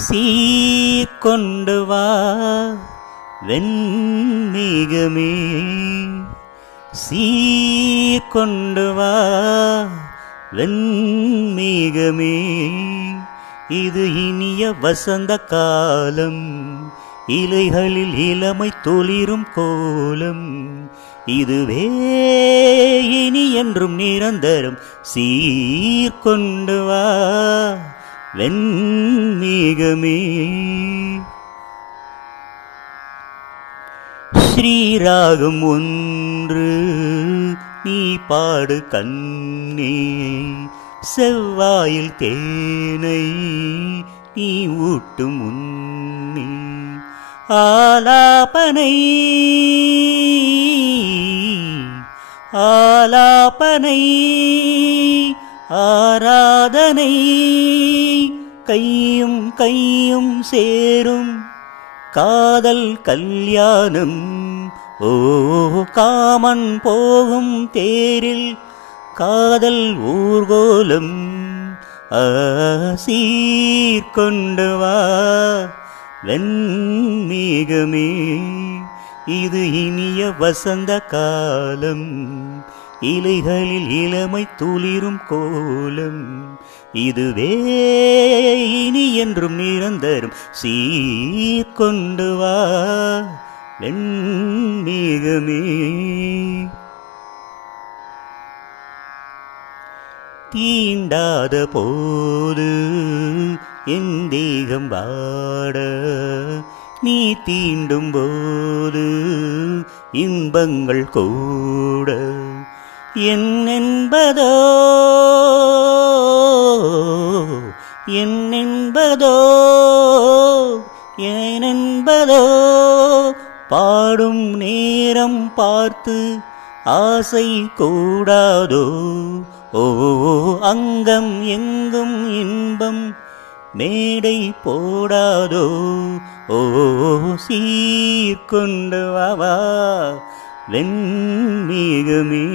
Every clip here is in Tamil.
சீர்கொண்டு வா வெண்மேகமே, சீர்கொண்டு வா வெண்மேகமே. இது இனிய வசந்த காலம், இலைகளில் இளமை தொளிரும் கோலம். இதுவே இனி என்றும் நிரந்தரம். சீர்கொண்டு வா வெண்மேகமே. ஸ்ரீராகம் ஒன்று நீ பாடு கண்ணே, செவ்வாயில் தேனை நீ ஊட்டும் முன்னே. ஆலாபனை ஆலாபனை ஆராதனை, கையும் கையும் சேரும் காதல் கல்யாணம். ஓ காமன் போகும் தேரில் காதல் ஊர்கோலம். சீர்கொண்டு வா வெண்மேகமே, இது இனிய வசந்த காலம், இலைகளில் இளமை துளிரும் கோலம். இதுவே இனி என்றும் நிரந்தரம். சீர்கொண்டு வா வெண்மேகமே. தீண்டாத போது என் தேகம் வாட, நீ தீண்டும் போது இன்பங்கள் கூட. என்னென்பதோ என்னென்பதோ ஏனென்பதோ, பாடும் நேரம் பார்த்து ஆசை கூடாதோ. ஓ அங்கம் எங்கும் இன்பம் மேடை போடாதோ. ஓ சீர்கொண்டு வா வெண்மேகமே,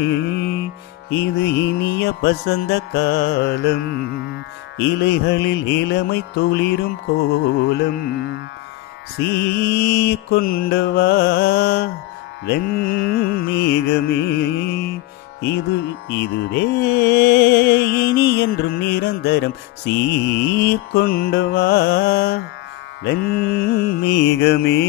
இது இனிய வசந்த காலம், இலைகளில் இளமை துளிரும் கோலம். சீர்கொண்டு வா வெண்மேகமே, இதுவே இனி என்றும் நிரந்தரம். சீர்கொண்டு வா வெண்மேகமே.